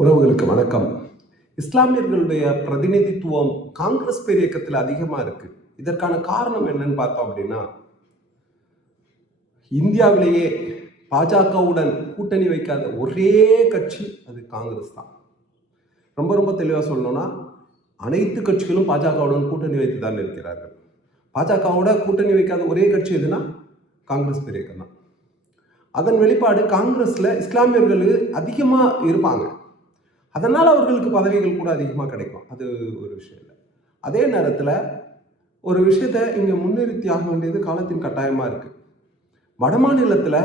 உறவுகளுக்கு வணக்கம். இஸ்லாமியர்களுடைய பிரதிநிதித்துவம் காங்கிரஸ் பேரியக்கத்தில் அதிகமாக இருக்கு. இதற்கான காரணம் என்னன்னு பார்த்தோம் அப்படின்னா, இந்தியாவிலேயே பாஜகவுடன் கூட்டணி வைக்காத ஒரே கட்சி அது காங்கிரஸ் தான். ரொம்ப ரொம்ப தெளிவாக சொல்லணும்னா, அனைத்து கட்சிகளும் பாஜகவுடன் கூட்டணி வைத்து தான் இருக்கிறார்கள். பாஜகவோட கூட்டணி வைக்காத ஒரே கட்சி எதுனா காங்கிரஸ் பேரியக்கம் தான். அதன் வெளிப்பாடு காங்கிரஸ்ல இஸ்லாமியர்கள் அதிகமாக இருப்பாங்க. அதனால் அவர்களுக்கு பதவிகள் கூட அதிகமாக கிடைக்கும். அது ஒரு விஷயம் இல்லை. அதே நேரத்தில் ஒரு விஷயத்தை இங்கே முன்னிறுத்தி ஆக வேண்டியது காலத்தின் கட்டாயமாக இருக்குது. வட மாநிலத்தில்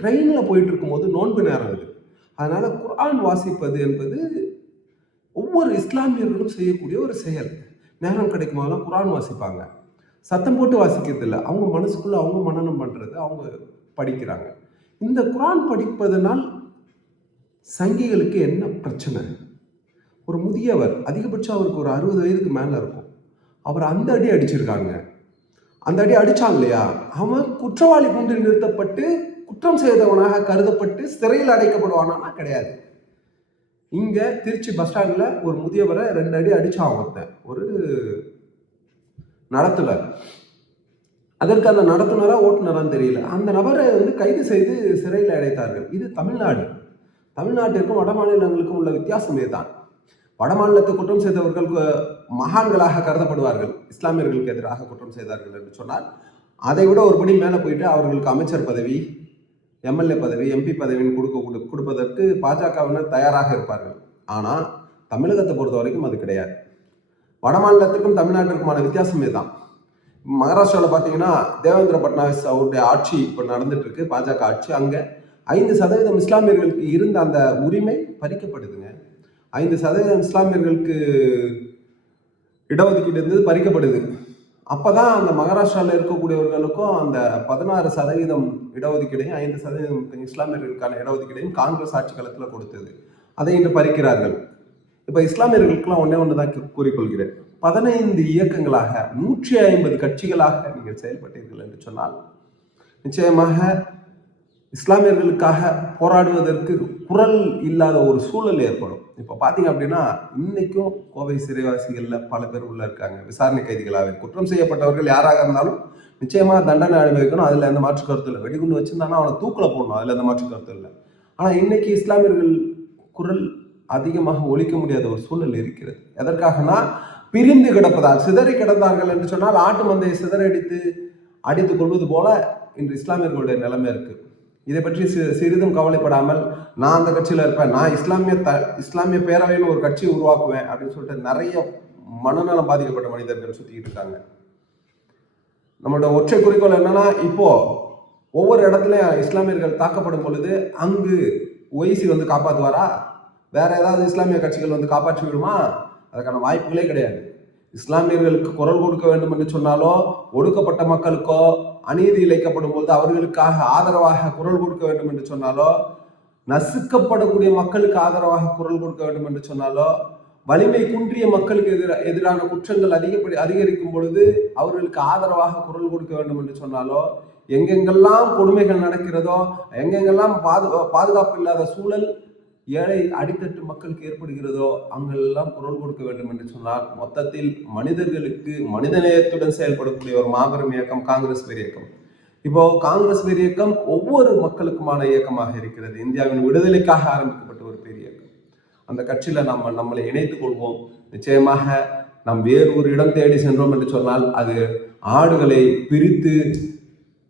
ட்ரெயினில் போயிட்டு இருக்கும்போது நோன்பு நேரம் இது. அதனால் குர்ஆன் வாசிப்பது என்பது ஒவ்வொரு இஸ்லாமியர்களும் செய்யக்கூடிய ஒரு செயல். நேரம் கிடைக்கும் போதெல்லாம் குர்ஆன் வாசிப்பாங்க. சத்தம் போட்டு வாசிக்கிறது இல்லை, அவங்க மனசுக்குள்ளே அவங்க மனனம் பண்ணுறது, அவங்க படிக்கிறாங்க. இந்த குர்ஆன் படிப்பதனால் சங்கிகளுக்கு என்ன பிரச்சனை? ஒரு முதியவர், அதிகபட்சம் அவருக்கு ஒரு 60 வயதுக்கு மேலே இருக்கும், அவர் அந்த அடி அடிச்சிருக்காங்க. அந்த அடி அடிச்சாங்க இல்லையா, அவன் குற்றவாளி கொண்டு நிறுத்தப்பட்டு குற்றம் செய்தவனாக கருதப்பட்டு சிறையில் அடைக்கப்படுவானா? கிடையாது. இங்க திருச்சி பஸ் ஸ்டாண்ட்ல ஒரு முதியவரை 2 அடி அடிச்சான் ஒருத்தன், ஒரு நடத்துனர். அதற்கு அந்த நடத்துனரா ஓட்டுநரான்னு தெரியல, அந்த நபரை கைது செய்து சிறையில் அடைத்தார்கள். இது தமிழ்நாடு. தமிழ்நாட்டிற்கும் வட மாநிலங்களுக்கும் உள்ள வித்தியாசம் இதுதான். வட மாநிலத்தை குற்றம் செய்தவர்கள் மகான்களாக கருதப்படுவார்கள். இஸ்லாமியர்களுக்கு எதிராக குற்றம் செய்தார்கள் என்று சொன்னால் அதை விட ஒரு படி மேலே போயிட்டு அவர்களுக்கு அமைச்சர் பதவி, எம்எல்ஏ பதவி, எம்பி பதவின்னு கொடுப்பதற்கு பாஜகவினர் தயாராக இருப்பார்கள். ஆனால் தமிழகத்தை பொறுத்த வரைக்கும் அது கிடையாது. வட மாநிலத்திற்கும் தமிழ்நாட்டிற்குமான வித்தியாசம் இதுதான். மகாராஷ்டிராவில் பார்த்தீங்கன்னா தேவேந்திர பட்னாவிஸ் அவருடைய ஆட்சி இப்போ நடந்துட்டு இருக்கு, பாஜக ஆட்சி. அங்கே 5% இஸ்லாமியர்களுக்கு இருந்த அந்த உரிமை பறிக்கப்படுதுங்க. 5% இஸ்லாமியர்களுக்கு இடஒதுக்கீடு இருந்தது பறிக்கப்படுது. அப்போதான் அந்த மகாராஷ்டிராவில் இருக்கக்கூடியவர்களுக்கும் அந்த 16% இடஒதுக்கீடையும் 5% இஸ்லாமியர்களுக்கான இடஒதுக்கீடையும் காங்கிரஸ் ஆட்சி காலத்தில் கொடுத்தது. அதை இன்று பறிக்கிறார்கள். இப்போ இஸ்லாமியர்களுக்கெல்லாம் ஒன்று தான் கூறிக்கொள்கிறேன். 15 இயக்கங்களாக 150 கட்சிகளாக நீங்கள் செயல்பட்டீர்கள் என்று சொன்னால் நிச்சயமாக இஸ்லாமியர்களுக்காக போராடுவதற்கு குரல் இல்லாத ஒரு சூழல் ஏற்படும். இப்போ பார்த்தீங்க அப்படின்னா, இன்னைக்கும் கோவை சிறைவாசிகளில் பல பேர் உள்ள இருக்காங்க, விசாரணை கைதிகளாக. குற்றம் செய்யப்பட்டவர்கள் யாராக இருந்தாலும் நிச்சயமாக தண்டனை அனுபவிக்கணும், அதில் எந்த மாற்று கருத்து இல்லை. வெடிகுண்டு வச்சிருந்தானா அவனை தூக்கில் போடணும், அதில் எந்த மாற்று கருத்து இல்லை. ஆனால் இன்னைக்கு இஸ்லாமியர்கள் குரல் அதிகமாக ஒழிக்க முடியாத ஒரு சூழல் இருக்கிறது. எதற்காகனா, பிரிந்து கிடப்பதால். சிதறி கிடந்தார்கள் என்று சொன்னால் ஆட்டு மந்தையை சிதறடித்து அடித்துக் கொள்வது போல இன்று இஸ்லாமியர்களுடைய நிலைமை இருக்கு. இதை பற்றி சிறிதும் கவலைப்படாமல், நான் அந்த கட்சியில் இருப்பேன், நான் இஸ்லாமிய பேரவைன்னு ஒரு கட்சியை உருவாக்குவேன் அப்படின்னு சொல்லிட்டு நிறைய மனநலம் பாதிக்கப்பட்ட மனிதர்கள் சுத்திக்கிட்டு இருக்காங்க. நம்மளோட ஒற்றை குறிக்கோள் என்னன்னா, இப்போ ஒவ்வொரு இடத்துலயும் இஸ்லாமியர்கள் தாக்கப்படும் பொழுது அங்கு ஒய்சி காப்பாற்றுவாரா? வேற ஏதாவது இஸ்லாமிய கட்சிகள் காப்பாற்றி விடுமா? அதுக்கான வாய்ப்புகளே கிடையாது. இஸ்லாமியர்களுக்கு குரல் கொடுக்க வேண்டும் என்று சொன்னாலோ, ஒடுக்கப்பட்ட மக்களுக்கோ அநீதி இழைக்கப்படும் போது அவர்களுக்காக ஆதரவாக குரல் கொடுக்க வேண்டும் என்று சொன்னாலோ, நசுக்கப்படக்கூடிய மக்களுக்கு ஆதரவாக குரல் கொடுக்க வேண்டும் என்று சொன்னாலோ, வலிமை குன்றிய மக்களுக்கு எதிரான குற்றங்கள் அதிகரிக்கும் பொழுது அவர்களுக்கு ஆதரவாக குரல் கொடுக்க வேண்டும் என்று சொன்னாலோ, எங்கெங்கெல்லாம் கொடுமைகள் நடக்கிறதோ, எங்கெங்கெல்லாம் பாதுகாப்பு இல்லாத சூழல் ஏழை அடித்தட்டு மக்களுக்கு ஏற்படுகிறதோ அங்கெல்லாம் குரல் கொடுக்க வேண்டும் என்று சொன்னால், மொத்தத்தில் மனிதர்களுக்கு மனிதநேயத்துடன் செயல்படக்கூடிய ஒரு மாபெரும் இயக்கம் காங்கிரஸ் பேரியக்கம். இப்போ காங்கிரஸ் பேரியக்கம் ஒவ்வொரு மக்களுக்குமான இயக்கமாக இருக்கிறது. இந்தியாவின் விடுதலைக்காக ஆரம்பிக்கப்பட்ட ஒரு பெரிய இயக்கம். அந்த கட்சியில நம்மளை இணைத்துக் கொள்வோம். நிச்சயமாக நாம் வேறு ஒரு இடம் தேடி சென்றோம் என்று சொன்னால் அது ஆடுகளை பிரித்து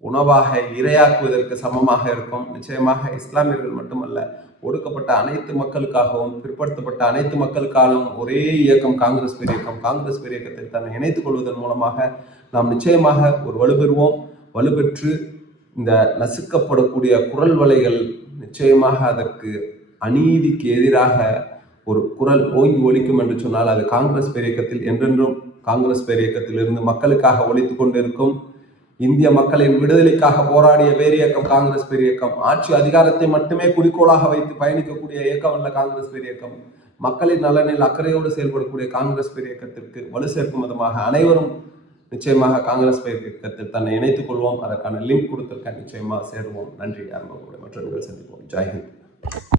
உணவாக இரையாக்குவதற்கு சமமாக இருக்கும். நிச்சயமாக இஸ்லாமியர்கள் மட்டுமல்ல, ஒடுக்கப்பட்ட அனைத்து மக்களுக்காகவும் பிற்படுத்தப்பட்ட அனைத்து மக்களுக்காகவும் ஒரே இயக்கம் காங்கிரஸ் பேரியக்கம். காங்கிரஸ் பேரியக்கத்தில் தன்னை இணைத்துக் கொள்வதன் மூலமாக நாம் நிச்சயமாக ஒரு வலுப்பெறுவோம். வலுப்பெற்று இந்த நசுக்கப்படக்கூடிய குரல் வலைகள் நிச்சயமாக அதற்கு அநீதிக்கு எதிராக ஒரு குரல் ஓங்கி ஒலிக்கும் என்று சொன்னால் அது காங்கிரஸ் பேரியக்கத்தில் என்றென்றும் காங்கிரஸ் பேரியக்கத்திலிருந்து மக்களுக்காக ஒலித்து கொண்டிருக்கும். இந்திய மக்களின் விடுதலைக்காக போராடிய பேரியக்கம் காங்கிரஸ் பேரியக்கம். ஆட்சி அதிகாரத்தை மட்டுமே குறிக்கோளாக வைத்து பயணிக்கக்கூடிய இயக்கம் அல்ல காங்கிரஸ் பேரியக்கம். மக்களின் நலனில் அக்கறையோடு செயல்படக்கூடிய காங்கிரஸ் பேரியக்கத்திற்கு வலு சேர்க்கும் விதமாக அனைவரும் நிச்சயமாக காங்கிரஸ் பேரியக்கத்தில் தன்னை இணைத்துக் கொள்வோம். அதற்கான லிங்க் கொடுத்திருக்க நிச்சயமாக சேருவோம். நன்றி. மற்றவர்கள் சந்திப்போம். ஜெய்ஹிந்த்.